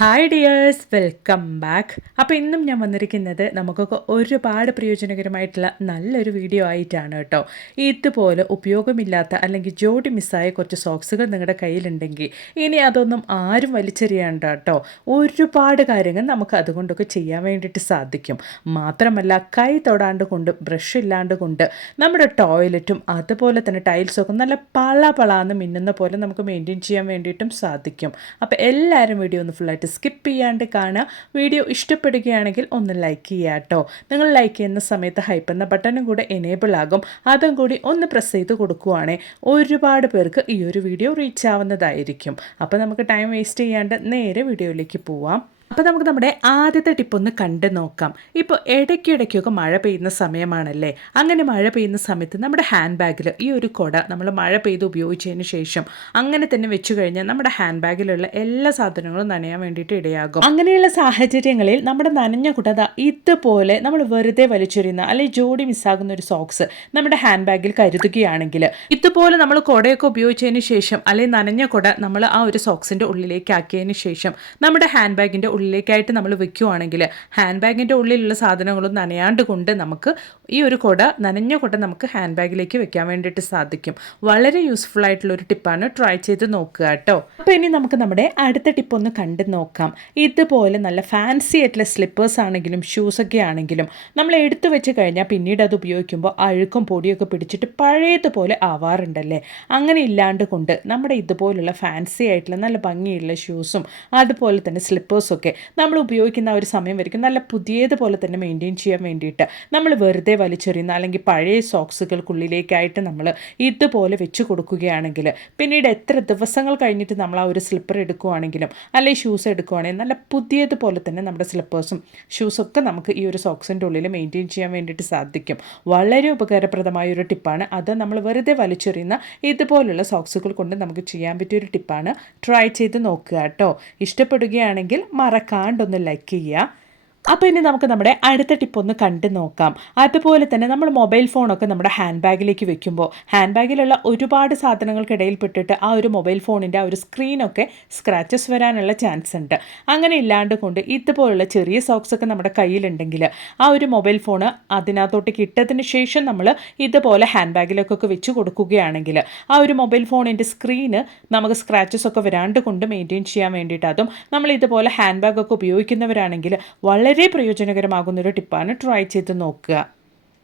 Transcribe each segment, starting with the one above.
Hi dears welcome back അപ്പോൾ ഇന്നും ഞാൻ വന്നിരിക്കുന്നത് നമുക്കൊക്കെ ഒരുപാട് പ്രയോജനകരമായിട്ടുള്ള നല്ലൊരു വീഡിയോ ആയിട്ടാണ് കേട്ടോ. ഇതുപോലെ ഉപയോഗമില്ലാത്ത അല്ലെങ്കിൽ ജോഡി മിസ്സായ കുറച്ച് സോക്സുകൾ നിങ്ങളുടെ കയ്യിലുണ്ടെങ്കിൽ ഇനി അതൊന്നും ആരും വലിച്ചെറിയാണ്ട് കേട്ടോ. ഒരുപാട് കാര്യങ്ങൾ നമുക്ക് അതുകൊണ്ടൊക്കെ ചെയ്യാൻ വേണ്ടിയിട്ട് സാധിക്കും. മാത്രമല്ല കൈ തൊടാണ്ട് കൊണ്ട് ബ്രഷ് ഇല്ലാണ്ട് കൊണ്ട് നമ്മുടെ ടോയ്ലറ്റും അതുപോലെ തന്നെ ടൈൽസൊക്കെ നല്ല പള പളാന്ന് മിന്നുന്ന പോലെ നമുക്ക് മെയിന്റെയിൻ ചെയ്യാൻ വേണ്ടിയിട്ടും സാധിക്കും. അപ്പോൾ എല്ലാവരും വീഡിയോ ഒന്ന് ഫുള്ളായിട്ട് സ്കിപ്പ് ചെയ്യാണ്ട് കാണുക. വീഡിയോ ഇഷ്ടപ്പെടുകയാണെങ്കിൽ ഒന്ന് ലൈക്ക് ചെയ്യുക കേട്ടോ നിങ്ങൾ ലൈക്ക് ചെയ്യുന്ന സമയത്ത് ഹൈപ്പ് എന്ന ബട്ടണും കൂടെ എനേബിൾ ആകും. അതും കൂടി ഒന്ന് പ്രസ് ചെയ്ത് കൊടുക്കുവാണെങ്കിൽ ഒരുപാട് പേർക്ക് ഈ ഒരു വീഡിയോ റീച്ച് ആവുന്നതായിരിക്കും. അപ്പോൾ നമുക്ക് ടൈം വേസ്റ്റ് ചെയ്യാണ്ട് നേരെ വീഡിയോയിലേക്ക് പോവാം. അപ്പോൾ നമുക്ക് നമ്മുടെ ആദ്യത്തെ ടിപ്പ് ഒന്ന് കണ്ടു നോക്കാം. ഇപ്പോൾ ഇടയ്ക്കിടയ്ക്കൊക്കെ മഴ പെയ്യുന്ന സമയമാണല്ലേ? അങ്ങനെ മഴ പെയ്യുന്ന സമയത്ത് നമ്മുടെ ഹാൻഡ് ബാഗിൽ ഈ ഒരു കുട നമ്മൾ മഴ പെയ്ത് ഉപയോഗിച്ചതിന് ശേഷം അങ്ങനെ തന്നെ വെച്ച് കഴിഞ്ഞാൽ നമ്മുടെ ഹാൻഡ് ബാഗിലുള്ള എല്ലാ സാധനങ്ങളും നനയാൻ വേണ്ടിയിട്ട് ഇടയാകും. അങ്ങനെയുള്ള സാഹചര്യങ്ങളിൽ നമ്മുടെ നനഞ്ഞ കുട ഇതുപോലെ നമ്മൾ വെറുതെ വലിച്ചെറിയുന്ന അല്ലെങ്കിൽ ജോഡി മിസ്സാകുന്ന ഒരു സോക്സ് നമ്മുടെ ഹാൻഡ് ബാഗിൽ കരുതുകയാണെങ്കിൽ ഇതുപോലെ നമ്മൾ കുടയൊക്കെ ഉപയോഗിച്ചതിന് ശേഷം അല്ലെങ്കിൽ നനഞ്ഞ കുട നമ്മൾ ആ ഒരു സോക്സിന്റെ ഉള്ളിലേക്ക് ആക്കിയതിന് ശേഷം നമ്മുടെ ഹാൻഡ് ബാഗിന്റെ ഉള്ളിലേക്കായിട്ട് നമ്മൾ വെക്കുവാണെങ്കിൽ ഹാൻഡ് ബാഗിന്റെ ഉള്ളിലുള്ള സാധനങ്ങളും നനയാണ്ട് കൊണ്ട് നമുക്ക് ഈ ഒരു കുട നനഞ്ഞ കുട നമുക്ക് ഹാൻഡ് ബാഗിലേക്ക് വെക്കാൻ വേണ്ടിയിട്ട് സാധിക്കും. വളരെ യൂസ്ഫുൾ ആയിട്ടുള്ള ഒരു ടിപ്പാണ് ട്രൈ ചെയ്ത് നോക്കുക കേട്ടോ. അപ്പോൾ ഇനി നമുക്ക് നമ്മുടെ അടുത്ത ടിപ്പ് ഒന്ന് കണ്ടു നോക്കാം. ഇതുപോലെ നല്ല ഫാൻസി ആയിട്ടുള്ള സ്ലിപ്പേഴ്സ് ആണെങ്കിലും ഷൂസൊക്കെ ആണെങ്കിലും നമ്മൾ എടുത്തു വെച്ച് കഴിഞ്ഞാൽ പിന്നീട് അത് ഉപയോഗിക്കുമ്പോൾ അഴുക്കും പൊടിയൊക്കെ പിടിച്ചിട്ട് പഴയതുപോലെ ആവാറുണ്ടല്ലേ? അങ്ങനെ ഇല്ലാണ്ട് കൊണ്ട് നമ്മുടെ ഇതുപോലുള്ള ഫാൻസി ആയിട്ടുള്ള നല്ല ഭംഗിയുള്ള ഷൂസും അതുപോലെ തന്നെ സ്ലിപ്പേഴ്സും ഒക്കെ നമ്മൾ ഉപയോഗിക്കുന്ന ഒരു സമയം വരയ്ക്കും. നല്ല പുതിയതുപോലെ തന്നെ മെയിന്റെയിൻ ചെയ്യാൻ വേണ്ടിയിട്ട് നമ്മൾ വെറുതെ വലിച്ചെറിയുന്ന അല്ലെങ്കിൽ പഴയ സോക്സുകൾക്കുള്ളിലേക്കായിട്ട് നമ്മൾ ഇതുപോലെ വെച്ച് കൊടുക്കുകയാണെങ്കിൽ പിന്നീട് എത്ര ദിവസങ്ങൾ കഴിഞ്ഞിട്ട് നമ്മൾ ആ ഒരു സ്ലിപ്പർ എടുക്കുകയാണെങ്കിലും അല്ലെങ്കിൽ ഷൂസ് എടുക്കുകയാണെങ്കിൽ നല്ല പുതിയതുപോലെ തന്നെ നമ്മുടെ സ്ലിപ്പേഴ്സും ഷൂസൊക്കെ നമുക്ക് ഈ ഒരു സോക്സിന്റെ ഉള്ളിൽ മെയിന്റെയിൻ ചെയ്യാൻ വേണ്ടിയിട്ട് സാധിക്കും. വളരെ ഉപകാരപ്രദമായ ഒരു ടിപ്പാണ് അത് നമ്മൾ വെറുതെ വലിച്ചെറിയുന്ന ഇതുപോലുള്ള സോക്സുകൾ കൊണ്ട് നമുക്ക് ചെയ്യാൻ പറ്റിയ ഒരു ടിപ്പാണ് ട്രൈ ചെയ്ത് നോക്കുക കേട്ടോ. ഇഷ്ടപ്പെടുകയാണെങ്കിൽ മറക്കാണ്ടൊന്ന് ലൈക്ക് ചെയ്യുക. അപ്പോൾ ഇനി നമുക്ക് നമ്മുടെ അടുത്ത ടിപ്പ് ഒന്ന് കണ്ടു നോക്കാം. അതുപോലെ തന്നെ നമ്മൾ മൊബൈൽ ഫോണൊക്കെ നമ്മുടെ ഹാൻഡ് ബാഗിലേക്ക് വെക്കുമ്പോൾ ഹാൻഡ് ബാഗിലുള്ള ഒരുപാട് സാധനങ്ങൾക്കിടയിൽ പെട്ടിട്ട് ആ ഒരു മൊബൈൽ ഫോണിന്റെ ആ ഒരു സ്ക്രീനൊക്കെ സ്ക്രാച്ചസ് വരാനുള്ള ചാൻസ് ഉണ്ട്. അങ്ങനെ ഇല്ലാണ്ട് കൊണ്ട് ഇതുപോലുള്ള ചെറിയ സോക്സ് ഒക്കെ നമ്മുടെ കയ്യിലുണ്ടെങ്കിൽ ആ ഒരു മൊബൈൽ ഫോൺ അതിനകത്തോട്ടേക്ക് ഇട്ടതിന് ശേഷം നമ്മൾ ഇതുപോലെ ഹാൻഡ് ബാഗിലൊക്കെ വെച്ച് കൊടുക്കുകയാണെങ്കിൽ ആ ഒരു മൊബൈൽ ഫോണിന്റെ സ്ക്രീന് നമുക്ക് സ്ക്രാച്ചസ് ഒക്കെ വരാണ്ട് കൊണ്ട് മെയിന്റെയിൻ ചെയ്യാൻ വേണ്ടിയിട്ട് അതും നമ്മൾ ഇതുപോലെ ഹാൻഡ് ബാഗൊക്കെ ഉപയോഗിക്കുന്നവരാണെങ്കിൽ വളരെ വളരെ പ്രയോജനകരമാകുന്നൊരു ടിപ്പാണ് ട്രൈ ചെയ്ത് നോക്കുക.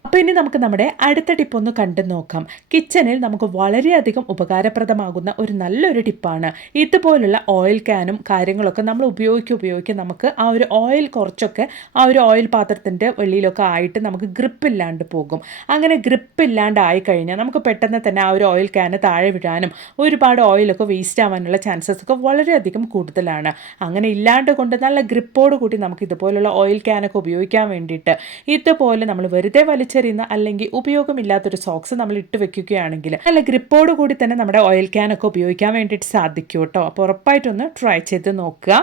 അപ്പോൾ ഇനി നമുക്ക് നമ്മുടെ അടുത്ത ടിപ്പ് ഒന്ന് കണ്ടു നോക്കാം. കിച്ചണിൽ നമുക്ക് വളരെയധികം ഉപകാരപ്രദമാകുന്ന ഒരു നല്ലൊരു ടിപ്പാണ് ഇതുപോലുള്ള ഓയിൽ ക്യാനും കാര്യങ്ങളൊക്കെ നമ്മൾ ഉപയോഗിക്കുക ഉപയോഗിക്കുക നമുക്ക് ആ ഒരു ഓയിൽ കുറച്ചൊക്കെ ആ ഒരു ഓയിൽ പാത്രത്തിന്റെ വെള്ളിയിലൊക്കെ ആയിട്ട് നമുക്ക് ഗ്രിപ്പ് ഇല്ലാണ്ട് പോകും. അങ്ങനെ ഗ്രിപ്പ് ഇല്ലാണ്ട് ആയി കഴിഞ്ഞാൽ നമുക്ക് പെട്ടെന്ന് തന്നെ ആ ഒരു ഓയിൽ ക്യാന് താഴെ വിടാനും ഒരുപാട് ഓയിലൊക്കെ വേസ്റ്റ് ആവാനുള്ള ചാൻസസ് ഒക്കെ വളരെയധികം കൂടുതലാണ്. അങ്ങനെ ഇല്ലാണ്ട് കൊണ്ട് നല്ല ഗ്രിപ്പോട് കൂടി നമുക്ക് ഇതുപോലുള്ള ഓയിൽ ക്യാനൊക്കെ ഉപയോഗിക്കാൻ വേണ്ടിയിട്ട് ഇതുപോലെ നമ്മൾ വെറുതെ വലിച്ച് വലിച്ചെറിയുന്ന അല്ലെങ്കിൽ ഉപയോഗമില്ലാത്തൊരു സോക്സ് നമ്മൾ ഇട്ട് വെക്കുകയാണെങ്കിൽ നല്ല ഗ്രിപ്പോട് കൂടി തന്നെ നമ്മുടെ ഓയിൽ ക്യാനൊക്കെ ഉപയോഗിക്കാൻ വേണ്ടിയിട്ട് സാധിക്കും കേട്ടോ. അപ്പോൾ ഉറപ്പായിട്ടൊന്ന് ട്രൈ ചെയ്ത് നോക്കുക.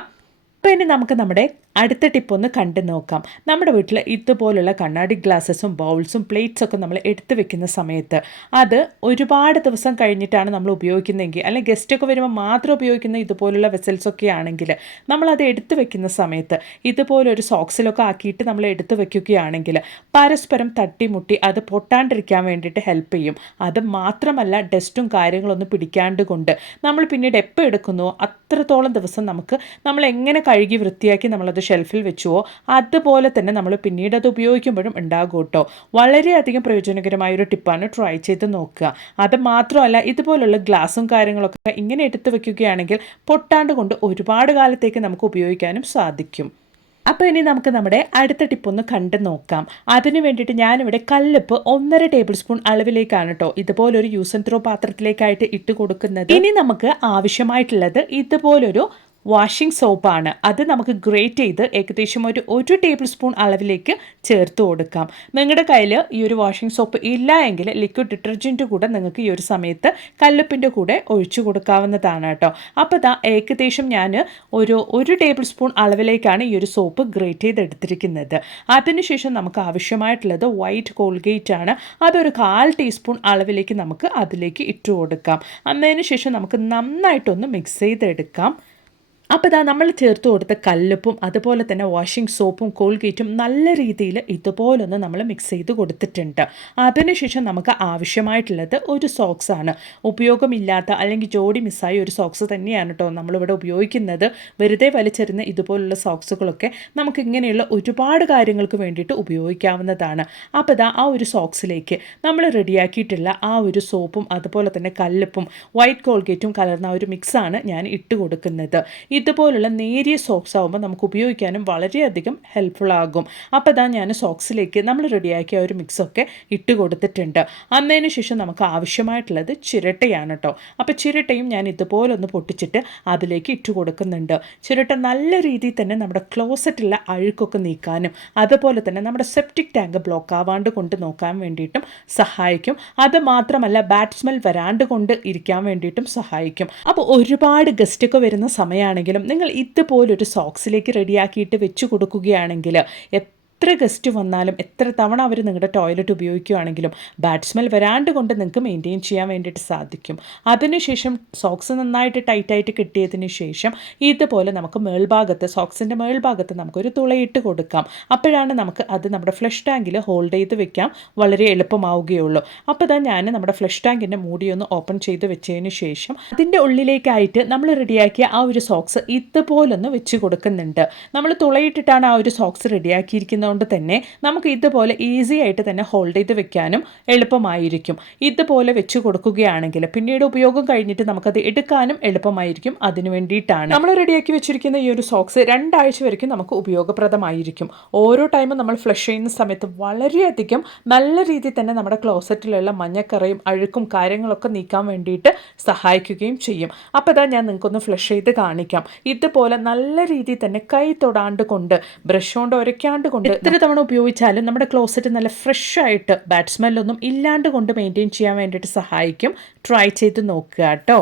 അപ്പോൾ ഇനി നമുക്ക് നമ്മുടെ അടുത്ത ടിപ്പ് ഒന്ന് കണ്ടു നോക്കാം. നമ്മുടെ വീട്ടിൽ ഇതുപോലുള്ള കണ്ണാടി ഗ്ലാസ്സസും ബൗൾസും പ്ലേറ്റ്സൊക്കെ നമ്മൾ എടുത്തു വെക്കുന്ന സമയത്ത് അത് ഒരുപാട് ദിവസം കഴിഞ്ഞിട്ടാണ് നമ്മൾ ഉപയോഗിക്കുന്നതെങ്കിൽ അല്ലെങ്കിൽ ഗസ്റ്റൊക്കെ വരുമ്പോൾ മാത്രം ഉപയോഗിക്കുന്ന ഇതുപോലുള്ള വെസൽസൊക്കെ ആണെങ്കിൽ നമ്മളത് എടുത്തു വെക്കുന്ന സമയത്ത് ഇതുപോലൊരു സോക്സിലൊക്കെ ആക്കിയിട്ട് നമ്മൾ എടുത്തു വെക്കുകയാണെങ്കിൽ പരസ്പരം തട്ടിമുട്ടി അത് പൊട്ടാണ്ടിരിക്കാൻ വേണ്ടിയിട്ട് ഹെൽപ്പ് ചെയ്യും. അത് മാത്രമല്ല ഡസ്റ്റും കാര്യങ്ങളൊന്നും പിടിക്കാണ്ട് കൊണ്ട് നമ്മൾ പിന്നീട് എപ്പോൾ എടുക്കുന്നുവോ അത്രത്തോളം ദിവസം നമുക്ക് നമ്മൾ എങ്ങനെ കഴുകി വൃത്തിയാക്കി നമ്മളത് ഷെൽഫിൽ വെച്ചുവോ അതുപോലെ തന്നെ നമ്മൾ പിന്നീട് അത് ഉപയോഗിക്കുമ്പോഴും ഉണ്ടാകും കേട്ടോ വളരെയധികം പ്രയോജനകരമായ ഒരു ടിപ്പാണ് ട്രൈ ചെയ്ത് നോക്കുക. അത് മാത്രമല്ല ഇതുപോലുള്ള ഗ്ലാസും കാര്യങ്ങളൊക്കെ ഇങ്ങനെ എടുത്ത് വെക്കുകയാണെങ്കിൽ പൊട്ടാണ്ട് കൊണ്ട് ഒരുപാട് കാലത്തേക്ക് നമുക്ക് ഉപയോഗിക്കാനും സാധിക്കും. അപ്പോൾ ഇനി നമുക്ക് നമ്മുടെ അടുത്ത ടിപ്പ് ഒന്ന് കണ്ടു നോക്കാം. അതിന് വേണ്ടിയിട്ട് ഞാനിവിടെ കല്ലുപ്പ് ഒന്നര ടേബിൾ സ്പൂൺ അളവിലേക്കാണ് കേട്ടോ ഇതുപോലൊരു യൂസ് ത്രോ പാത്രത്തിലേക്കായിട്ട് ഇട്ട് കൊടുക്കുന്നത്. ഇനി നമുക്ക് ആവശ്യമായിട്ടുള്ളത് ഇതുപോലൊരു വാഷിംഗ് സോപ്പാണ്. അത് നമുക്ക് ഗ്രേറ്റ് ചെയ്ത് ഏകദേശം ഒരു ഒരു ടേബിൾ സ്പൂൺ അളവിലേക്ക് ചേർത്ത് കൊടുക്കാം. നിങ്ങളുടെ കയ്യിൽ ഈ ഒരു വാഷിംഗ് സോപ്പ് ഇല്ല എങ്കിൽ ലിക്വിഡ് ഡിറ്റർജന്റ് കൂടെ നിങ്ങൾക്ക് ഈ ഒരു സമയത്ത് കല്ലുപ്പിന്റെ കൂടെ ഒഴിച്ചു കൊടുക്കാവുന്നതാണ് കേട്ടോ. അപ്പോൾ ഇതാ ഏകദേശം ഞാൻ ഒരു ഒരു ടേബിൾ സ്പൂൺ അളവിലേക്കാണ് ഈ ഒരു സോപ്പ് ഗ്രേറ്റ് ചെയ്ത് എടുത്തിരിക്കുന്നത്. അതിനുശേഷം നമുക്ക് ആവശ്യമായിട്ടുള്ളത് വൈറ്റ് കോൾഗേറ്റ് ആണ്. അതൊരു കാൽ ടീസ്പൂൺ അളവിലേക്ക് നമുക്ക് അതിലേക്ക് ഇട്ട് കൊടുക്കാം. അന്നതിന് ശേഷം നമുക്ക് നന്നായിട്ടൊന്ന് മിക്സ് ചെയ്തെടുക്കാം. അപ്പോൾ ഇതാ നമ്മൾ ചേർത്ത് കൊടുത്ത കല്ലുപ്പും അതുപോലെ തന്നെ വാഷിംഗ് സോപ്പും കോൾഗേറ്റും നല്ല രീതിയിൽ ഇതുപോലൊന്ന് നമ്മൾ മിക്സ് ചെയ്ത് കൊടുത്തിട്ടുണ്ട്. അതിനുശേഷം നമുക്ക് ആവശ്യമായിട്ടുള്ളത് ഒരു സോക്സ് ആണ്. ഉപയോഗമില്ലാത്ത അല്ലെങ്കിൽ ജോഡി മിസ്സായ ഒരു സോക്സ് തന്നെയാണ് കേട്ടോ നമ്മളിവിടെ ഉപയോഗിക്കുന്നത്. വെറുതെ വലിച്ചെറിയുന്ന ഇതുപോലുള്ള സോക്സുകളൊക്കെ നമുക്ക് ഇങ്ങനെയുള്ള ഒരുപാട് കാര്യങ്ങൾക്ക് വേണ്ടിയിട്ട് ഉപയോഗിക്കാവുന്നതാണ്. അപ്പോൾ ഇതാ ആ ഒരു സോക്സിലേക്ക് നമ്മൾ റെഡിയാക്കിയിട്ടുള്ള ആ ഒരു സോപ്പും അതുപോലെ തന്നെ കല്ലുപ്പും വൈറ്റ് കോൾഗേറ്റും കലർന്ന ഒരു മിക്സാണ് ഞാൻ ഇട്ട് കൊടുക്കുന്നത്. ഇതുപോലുള്ള നേരിയ സോക്സ് ആകുമ്പോൾ നമുക്ക് ഉപയോഗിക്കാനും വളരെയധികം ഹെൽപ്ഫുൾ ആകും. അപ്പോൾ ഇതാ ഞാൻ സോക്സിലേക്ക് നമ്മൾ റെഡിയാക്കിയ ഒരു മിക്സൊക്കെ ഇട്ട് കൊടുത്തിട്ടുണ്ട്. അന്നതിന് ശേഷം നമുക്ക് ആവശ്യമായിട്ടുള്ളത് ചിരട്ടയാണ് കേട്ടോ അപ്പോൾ ചിരട്ടയും ഞാൻ ഇതുപോലൊന്ന് പൊട്ടിച്ചിട്ട് അതിലേക്ക് ഇട്ട് കൊടുക്കുന്നുണ്ട്. ചിരട്ട നല്ല രീതിയിൽ തന്നെ നമ്മുടെ ക്ലോസറ്റുള്ള അഴുക്കൊക്കെ നീക്കാനും അതുപോലെ തന്നെ നമ്മുടെ സെപ്റ്റിക് ടാങ്ക് ബ്ലോക്ക് ആവാണ്ട് കൊണ്ട് നോക്കാൻ വേണ്ടിയിട്ടും സഹായിക്കും. അത് മാത്രമല്ല ബാറ്റ് സ്മെൽ വരാണ്ട് കൊണ്ട് ഇരിക്കാൻ വേണ്ടിയിട്ടും സഹായിക്കും. അപ്പോൾ ഒരുപാട് ഗസ്റ്റൊക്കെ വരുന്ന സമയമാണെങ്കിൽ ആണെങ്കിലും നിങ്ങൾ ഇതുപോലൊരു സോക്സിലേക്ക് റെഡിയാക്കിയിട്ട് വെച്ച് കൊടുക്കുകയാണെങ്കിൽ എത്ര ഗസ്റ്റ് വന്നാലും എത്ര തവണ അവർ നിങ്ങളുടെ ടോയ്ലറ്റ് ഉപയോഗിക്കുകയാണെങ്കിലും ബാഡ് സ്മെൽ വരാണ്ട് കൊണ്ട് നിങ്ങൾക്ക് മെയിന്റെയിൻ ചെയ്യാൻ വേണ്ടിയിട്ട് സാധിക്കും. അതിനുശേഷം സോക്സ് നന്നായിട്ട് ടൈറ്റായിട്ട് കിട്ടിയതിന് ശേഷം ഇതുപോലെ നമുക്ക് മേൾഭാഗത്ത് സോക്സിന്റെ മേൾഭാഗത്ത് നമുക്കൊരു തുളയിട്ട് കൊടുക്കാം. അപ്പോഴാണ് നമുക്ക് അത് നമ്മുടെ ഫ്ലഷ് ടാങ്കിൽ ഹോൾഡ് ചെയ്ത് വെക്കാം. വളരെ എളുപ്പമാവുകയുള്ളൂ. അപ്പോൾ തന്നെ ഞാൻ നമ്മുടെ ഫ്ലഷ് ടാങ്കിന്റെ ഒന്ന് ഓപ്പൺ ചെയ്ത് വെച്ചതിന് ശേഷം അതിന്റെ ഉള്ളിലേക്കായിട്ട് നമ്മൾ റെഡിയാക്കിയ ആ ഒരു സോക്സ് ഇതുപോലൊന്ന് വെച്ച് കൊടുക്കുന്നുണ്ട്. നമ്മൾ തുളയിട്ടിട്ടാണ് ആ ഒരു സോക്സ് റെഡിയാക്കിയിരിക്കുന്നത് കൊണ്ട് തന്നെ നമുക്ക് ഇതുപോലെ ഈസി ആയിട്ട് തന്നെ ഹോൾഡ് ചെയ്ത് വെക്കാനും എളുപ്പമായിരിക്കും. ഇതുപോലെ വെച്ച് കൊടുക്കുകയാണെങ്കിൽ പിന്നീട് ഉപയോഗം കഴിഞ്ഞിട്ട് നമുക്കത് എടുക്കാനും എളുപ്പമായിരിക്കും. അതിനു വേണ്ടിയിട്ടാണ്. നമ്മൾ റെഡിയാക്കി വെച്ചിരിക്കുന്ന ഈ ഒരു സോക്സ് രണ്ടാഴ്ച വരയ്ക്കും നമുക്ക് ഉപയോഗപ്രദമായിരിക്കും. ഓരോ ടൈമും നമ്മൾ ഫ്ലഷ് ചെയ്യുന്ന സമയത്ത് വളരെയധികം നല്ല രീതിയിൽ തന്നെ നമ്മുടെ ക്ലോസറ്റിലുള്ള മഞ്ഞക്കറയും അഴുക്കും കാര്യങ്ങളൊക്കെ നീക്കാൻ വേണ്ടിയിട്ട് സഹായിക്കുകയും ചെയ്യും. അപ്പോൾ ഇതാ ഞാൻ നിങ്ങൾക്കൊന്ന് ഫ്ലഷ് ചെയ്ത് കാണിക്കാം. ഇതുപോലെ നല്ല രീതിയിൽ തന്നെ കൈ തൊടാണ്ട് കൊണ്ട് ബ്രഷ് കൊണ്ട് ഉരയ്ക്കാണ്ട് കൊണ്ട് എത്ര തവണ ഉപയോഗിച്ചാലും നമ്മുടെ ക്ലോസറ്റ് നല്ല ഫ്രഷ് ആയിട്ട് ബാറ്റ് സ്മെല്ലൊന്നും ഇല്ലാണ്ട് കൊണ്ട് മെയിന്റെയിൻ ചെയ്യാൻ വേണ്ടിയിട്ട് സഹായിക്കും. ട്രൈ ചെയ്ത് നോക്കുക കേട്ടോ.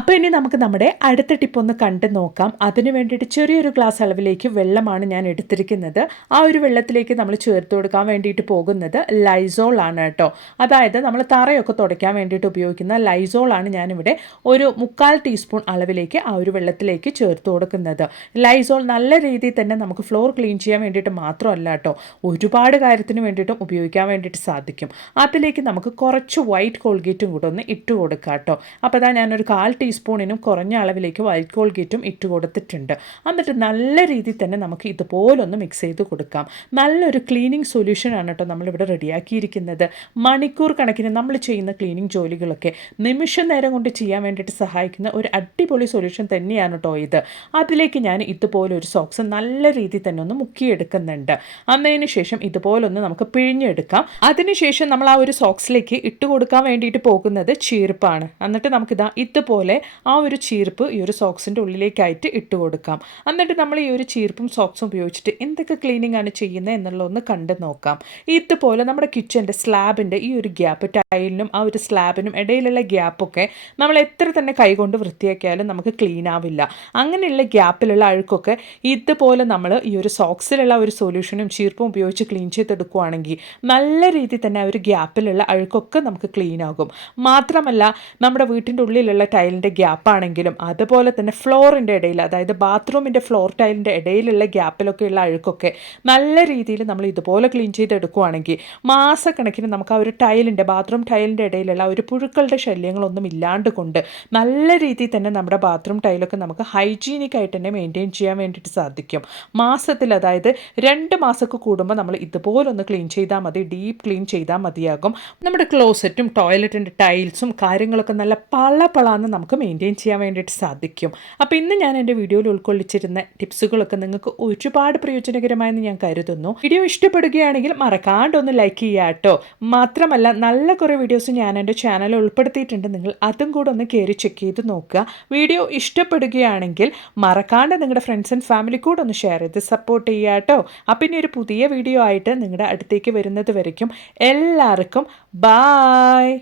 അപ്പോൾ ഇനി നമുക്ക് നമ്മുടെ അടുത്ത ടിപ്പ് ഒന്ന് കണ്ടു നോക്കാം. അതിനു വേണ്ടിയിട്ട് ചെറിയൊരു ഗ്ലാസ് അളവിലേക്ക് വെള്ളമാണ് ഞാൻ എടുത്തിരിക്കുന്നത്. ആ ഒരു വെള്ളത്തിലേക്ക് നമ്മൾ ചേർത്ത് കൊടുക്കാൻ വേണ്ടിയിട്ട് പോകുന്നത് ലൈസോൾ ആണ് കേട്ടോ. അതായത് നമ്മൾ തറയൊക്കെ തുടയ്ക്കാൻ വേണ്ടിയിട്ട് ഉപയോഗിക്കുന്ന ലൈസോൾ ആണ് ഞാനിവിടെ ഒരു മുക്കാൽ ടീസ്പൂൺ അളവിലേക്ക് ആ ഒരു വെള്ളത്തിലേക്ക് ചേർത്ത് കൊടുക്കുന്നത്. ലൈസോൾ നല്ല രീതിയിൽ തന്നെ നമുക്ക് ഫ്ലോർ ക്ലീൻ ചെയ്യാൻ വേണ്ടിയിട്ട് മാത്രമല്ല കേട്ടോ. ഒരുപാട് കാര്യത്തിന് വേണ്ടിയിട്ടും ഉപയോഗിക്കാൻ വേണ്ടിയിട്ട് സാധിക്കും. അതിലേക്ക് നമുക്ക് കുറച്ച് വൈറ്റ് കോൾഗേറ്റും കൂടെ ഒന്ന് ഇട്ട് കൊടുക്കാം കേട്ടോ. അപ്പോൾ അതാ ഞാനൊരു കാൽ ടീസ്പൂണിനും കുറഞ്ഞ അളവിലേക്ക് വൈറ്റ് കോൾഗേറ്റും ഇട്ട് കൊടുത്തിട്ടുണ്ട്. എന്നിട്ട് നല്ല രീതിയിൽ തന്നെ നമുക്ക് ഇതുപോലൊന്ന് മിക്സ് ചെയ്ത് കൊടുക്കാം. നല്ലൊരു ക്ലീനിങ് സൊല്യൂഷനാണ് കേട്ടോ നമ്മളിവിടെ റെഡിയാക്കിയിരിക്കുന്നത്. മണിക്കൂർ കണക്കിന് നമ്മൾ ചെയ്യുന്ന ക്ലീനിങ് ജോലികളൊക്കെ നിമിഷ നേരം കൊണ്ട് ചെയ്യാൻ വേണ്ടിയിട്ട് സഹായിക്കുന്ന ഒരു അടിപൊളി സൊല്യൂഷൻ തന്നെയാണ് കേട്ടോ ഇത്. അതിലേക്ക് ഞാൻ ഇതുപോലൊരു സോക്സ് നല്ല രീതിയിൽ തന്നെ ഒന്ന് മുക്കിയെടുക്കുന്നുണ്ട്. അന്നതിന് ശേഷം ഇതുപോലൊന്ന് നമുക്ക് പിഴിഞ്ഞെടുക്കാം. അതിനുശേഷം നമ്മൾ ആ ഒരു സോക്സിലേക്ക് ഇട്ട് കൊടുക്കാൻ വേണ്ടിയിട്ട് പോകുന്നത് ചീർപ്പാണ്. എന്നിട്ട് നമുക്കിതാ ഇതുപോലെ ആ ഒരു ചീർപ്പ് ഈ ഒരു സോക്സിന്റെ ഉള്ളിലേക്കായിട്ട് ഇട്ട് കൊടുക്കാം. എന്നിട്ട് നമ്മൾ ഈ ഒരു ചീർപ്പും സോക്സും ഉപയോഗിച്ചിട്ട് എന്തൊക്കെ ക്ലീനിങ് ആണ് ചെയ്യുന്നത് എന്നുള്ളതൊന്ന് കണ്ട് നോക്കാം. ഇതുപോലെ നമ്മുടെ കിച്ചന്റെ സ്ലാബിന്റെ ഈ ഒരു ഗ്യാപ്പ് ടൈലിനും ആ ഒരു സ്ലാബിനും ഇടയിലുള്ള ഗ്യാപ്പൊക്കെ നമ്മൾ എത്ര തന്നെ കൈകൊണ്ട് വൃത്തിയാക്കിയാലും നമുക്ക് ക്ലീൻ ആവില്ല. അങ്ങനെയുള്ള ഗ്യാപ്പിലുള്ള അഴുക്കൊക്കെ ഇതുപോലെ നമ്മൾ ഈ ഒരു സോക്സിലുള്ള ഒരു സൊല്യൂഷനും ചീർപ്പും ഉപയോഗിച്ച് ക്ലീൻ ചെയ്തെടുക്കുകയാണെങ്കിൽ നല്ല രീതിയിൽ തന്നെ ആ ഒരു ഗ്യാപ്പിലുള്ള അഴുക്കൊക്കെ നമുക്ക് ക്ലീൻ ആകും. മാത്രമല്ല നമ്മുടെ വീട്ടിന്റെ ഉള്ളിലുള്ള ടൈലിന്റെ ടൈലിന്റെ ഗ്യാപ്പാണെങ്കിലും അതുപോലെ തന്നെ ഫ്ലോറിന്റെ ഇടയിൽ അതായത് ബാത്റൂമിന്റെ ഫ്ലോർ ടൈലിന്റെ ഇടയിലുള്ള ഗ്യാപ്പിലൊക്കെയുള്ള അഴുക്കൊക്കെ നല്ല രീതിയിൽ നമ്മൾ ഇതുപോലെ ക്ലീൻ ചെയ്തെടുക്കുകയാണെങ്കിൽ മാസക്കണക്കിന് നമുക്ക് ആ ഒരു ടൈലിന്റെ ബാത്റൂം ടൈലിന്റെ ഇടയിലുള്ള ഒരു പുഴുക്കളുടെ ശല്യങ്ങളൊന്നും ഇല്ലാണ്ട് കൊണ്ട് നല്ല രീതിയിൽ തന്നെ നമ്മുടെ ബാത്റൂം ടൈലൊക്കെ നമുക്ക് ഹൈജീനിക് ആയിട്ട് തന്നെ മെയിന്റെയിൻ ചെയ്യാൻ വേണ്ടിയിട്ട് സാധിക്കും. മാസത്തിൽ അതായത് രണ്ട് മാസമൊക്കെ കൂടുമ്പോൾ നമ്മൾ ഇതുപോലൊന്ന് ക്ലീൻ ചെയ്താൽ മതി ഡീപ്പ് ക്ലീൻ ചെയ്താൽ മതിയാകും. നമ്മുടെ ക്ലോസറ്റും ടോയ്ലറ്റിന്റെ ടൈൽസും കാര്യങ്ങളൊക്കെ നല്ല പള പളാന്ന് നമുക്ക് മെയിന്റെയിൻ ചെയ്യാൻ വേണ്ടിയിട്ട് സാധിക്കും. അപ്പോൾ ഇന്ന് ഞാൻ എന്റെ വീഡിയോയിൽ ഉൾക്കൊള്ളിച്ചിരുന്ന ടിപ്സുകളൊക്കെ നിങ്ങൾക്ക് ഒരുപാട് പ്രയോജനകരമായെന്ന് ഞാൻ കരുതുന്നു. വീഡിയോ ഇഷ്ടപ്പെടുകയാണെങ്കിൽ മറക്കാണ്ടൊന്ന് ലൈക്ക് ചെയ്യുക കേട്ടോ. മാത്രമല്ല നല്ല കുറേ വീഡിയോസ് ഞാൻ എന്റെ ചാനലിൽ ഉൾപ്പെടുത്തിയിട്ടുണ്ട്. നിങ്ങൾ അതും കൂടെ ഒന്ന് കയറി ചെക്ക് ചെയ്ത് നോക്കുക. വീഡിയോ ഇഷ്ടപ്പെടുകയാണെങ്കിൽ മറക്കാണ്ട് നിങ്ങളുടെ ഫ്രണ്ട്സ് ആൻഡ് ഫാമിലി കൂടെ ഒന്ന് ഷെയർ ചെയ്ത് സപ്പോർട്ട് ചെയ്യുക കേട്ടോ. അപ്പം ഇനി ഒരു പുതിയ വീഡിയോ ആയിട്ട് നിങ്ങളുടെ അടുത്തേക്ക് വരുന്നത് വരയ്ക്കും. എല്ലാവർക്കും ബായ്